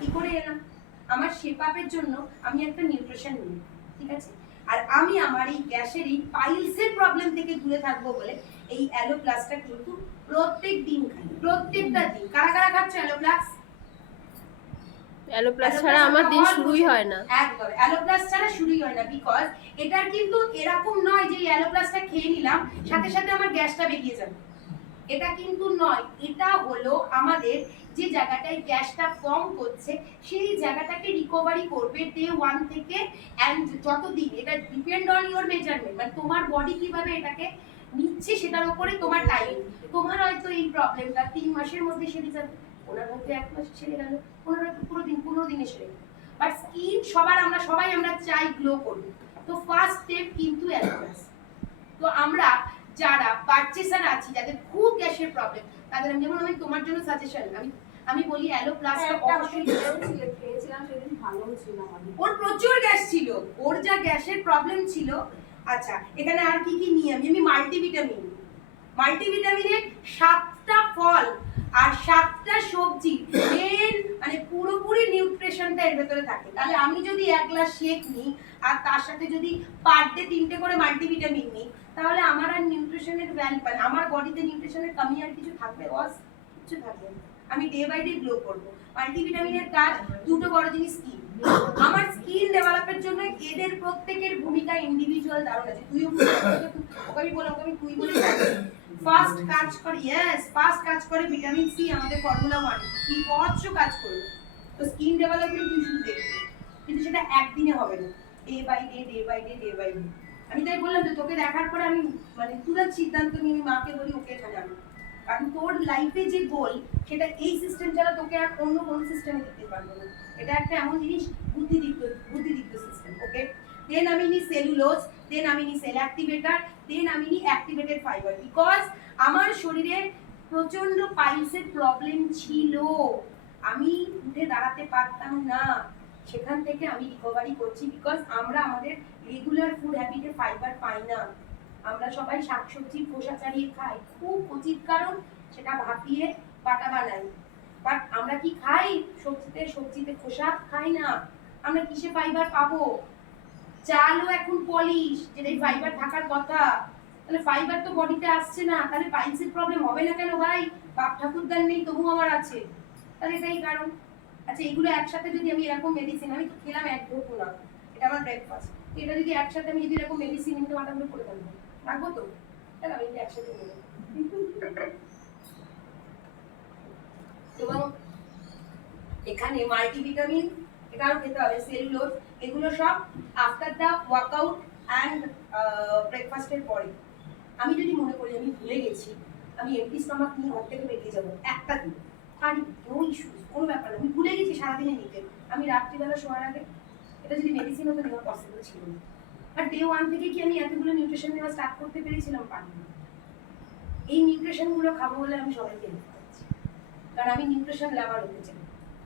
কি করে এলাম? আমার শেপ আপের জন্য আমি একটা নিউট্রিশন নিই, ঠিক আছে? আর আমি আমার এই গ্যাসের এই পাইলসের প্রবলেম থেকে দূরে থাকবো বলে এই অ্যালো প্লাসটা কিন্তু প্রত্যেক দিন খাই, প্রত্যেকটা দিন। কারা কারা খাচ্ছ অ্যালো প্লাস? অ্যালো প্লাস ছাড়া আমার দিন শুরুই হয় না। একদম অ্যালো প্লাস ছাড়া শুরুই হয় না, বিকজ এটার কিন্তু এরকম নয় যে অ্যালো প্লাসটা খেয়ে নিলাম সাথে সাথে আমার গ্যাসটা বেরিয়ে যাবে, এটা কিন্তু নয়। এটা হলো আমাদের যে জায়গাটায় গ্যাসটা কম করছে সেই জায়গাটাকে রিকভারি করবে ডে 1 থেকে, এন্ড যতদিন এটা ডিপেন্ড অন ইওর মেজারমেন্ট, মানে তোমার বডি কিভাবে এটাকে নিচ্ছে সেটার উপরে তোমার টাইম। তোমার হয়তো এই প্রবলেমটা 3 মাসের মধ্যে সেরে যাবে, ওনার হয়তো 1 মাস সেরে গেল, ওনার হয়তো পুরো দিন 15 দিনে সেরে গেল। বাট স্কিন সবাই আমরা চাই গ্লো করবে, তো ফার্স্ট স্টেপ কিন্তু অ্যালোপ্লাস। তো আমরা যারা পারচেসার আছি, যাদের খুব গ্যাসের প্রবলেম, তাদের আমি যেমন আমি তোমার জন্য সাজেশন আমি বলি অ্যালো প্লাসটা অবশ্যই খেয়েছিলাম, সেদিন ভালো ছিল আমাদের। ওর প্রচুর গ্যাস ছিল, ওর যা গ্যাসের প্রবলেম ছিল। আচ্ছা এখানে আর কি কি নিই আমি মাল্টিভিটামিনের 7টা ফল আর 7টা সবজি, মেন মানে পুরোপুরি নিউট্রিশনটা এর ভেতরে থাকে। তাহলে আমি যদি 1 গ্লাস শেক নিই আর তার সাথে যদি পার ডে 3টে করে মাল্টিভিটামিন নিই, তাহলে আমার আর নিউট্রিশনের ভ্যালু, মানে আমার বডিতে নিউট্রিশনের কমি আর কিছু থাকবে? কিছু থাকবে না। আমি ডে বাই ডে গ্লো করব। মাল্টিভিটামিনের কাজ দুটো বড় জিনিস কি, আমার স্কিন ডেভেলপের জন্য এদের প্রত্যেকের ভূমিকা ইন্ডিভিজুয়াল দারুণ আছে। তুইও ওকে বলে তুই বলে ফার্স্ট কাজ করে ভিটামিন সি, আমাদের ফর্মুলা 1 কি কত কাজ করবে। তো স্কিন ডেভেলপমেন্ট তুই শুধু দেখবি, কিন্তু সেটা একদিনে হবে না, ডে বাই ডে। আমি তাই বললাম যে তোকে দেখার পরে আমি মানে তুরন্ত সিদ্ধান্ত নিয়ে আমি মাকে বলি ওকে এটা জানো, কারণ তোর লাইফে যে গোল সেটা এই সিস্টেম ছাড়া তোকে আর অন্য কোনো সিস্টেমে দিতে পারবো না। এটা একটা এমন জিনিস, বুদ্ধিদীপ্ত সিস্টেম। ওকে, দেন আমি নিই সেলুলোজ, দেন আমি নিই সেল অ্যাক্টিভেটর, দেন আমি নিই অ্যাক্টিভেটেড ফাইবার, বিকজ আমার শরীরে প্রচন্ড পাইলসের প্রবলেম ছিল, আমি উঠে দাঁড়াতে পারতাম না, সেখান থেকে আমি রিকভারি করছি। বিকজ আমরা আমাদের রেগুলার ফুড হ্যাবিটে ফাইবার পাই না, আমরা সবাই শাকসবজি খোসা ছাড়িয়ে খাই, খুব উচিত কারণ সেটা ভাপিয়ে বাটা বানাই। বাট আমরা কি খাই? সবজিতে খোসা খাই না। আমরা কিসে ফাইবার পাবো? চালও এখন পলিশ, যেটাই ফাইবার থাকার কথা, তাহলে ফাইবার তো বডিতে আসছে না, তাহলে পাইলসের প্রবলেম হবে না কেন ভাই? বাপ ঠাকুরদার নেই, তবু আমার আছে, তাহলে এটাই কারণ। আচ্ছা এগুলো একসাথে যদি আমি এরকম মেডিসিন, আমি তো খেলাম এক ঢোকো না, এটা আমার ব্রেকফাস্ট, এটা যদি একসাথে আমি যদি এরকম মেডিসিন নিতে মাথাগুলো করে ফেলবো, রাখবো তো? তাহলে আমি এটা একসাথে নেবো। এবং এখানে মাল্টিভিটামিন এটাও খেতে হবে, সেলুলোজ, এগুলো সব আফটার দ্য ওয়ার্কআউট অ্যান্ড ব্রেকফাস্টের পরে। আমি যদি মনে করি আমি ভুলে গেছি, আমি এমটি স্টমাক নিয়ে ঘর থেকে বেরিয়ে যাবো একটা দিন, পারি, নো ইস্যুস, কোনো ব্যাপার না। আমি ভুলে গেছি সারাদিনে নিতে, আমি রাত্রিবেলা শোয়ার আগে এটা যদি মেডিসিন হতো নেওয়া পসিবল ছিল না। আর ডে 1 থেকে কি আমি এতগুলো নিউট্রিশন নেওয়া স্টার্ট করতে পেরেছিলাম? পারি না। এই নিউট্রিশনগুলো খাবো বলে আমি সবাইকে হেল্প করছি, কারণ আমি নিউট্রিশন লাভার হতে চাই।